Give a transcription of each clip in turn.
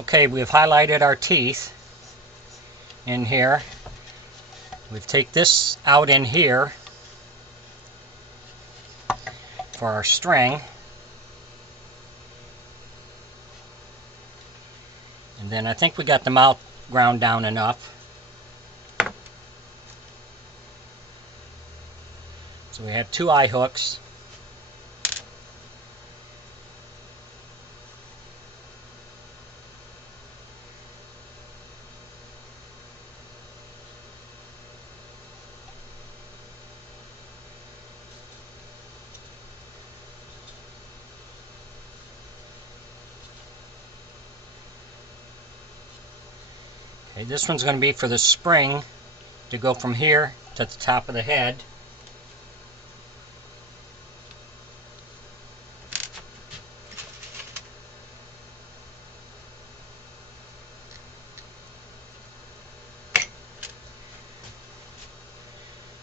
Okay, we've highlighted our teeth in here. We've take this out in here for our string. And then I think we got the mouth ground down enough. So we have 2 eye hooks. Okay, this one's going to be for the spring to go from here to the top of the head.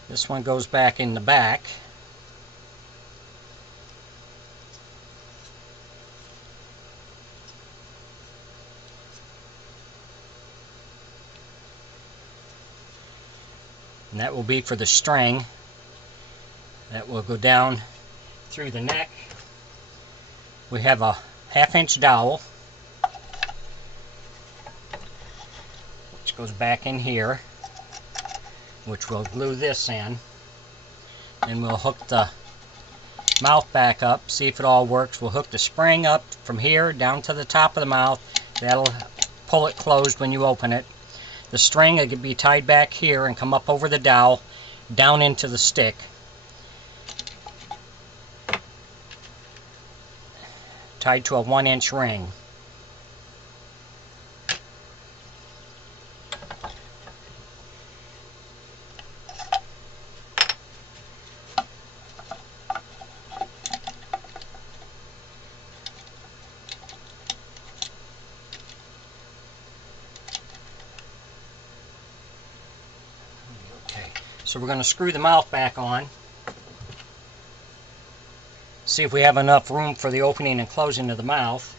This one goes back in the back. And that will be for the string. That will go down through the neck. We have a 1/2 inch dowel, which goes back in here, which we'll glue this in. And we'll hook the mouth back up, see if it all works. We'll hook the spring up from here down to the top of the mouth. That'll pull it closed when you open it. The string can be tied back here and come up over the dowel down into the stick. Tied to a 1-inch ring. So we're going to screw the mouth back on. See if we have enough room for the opening and closing of the mouth.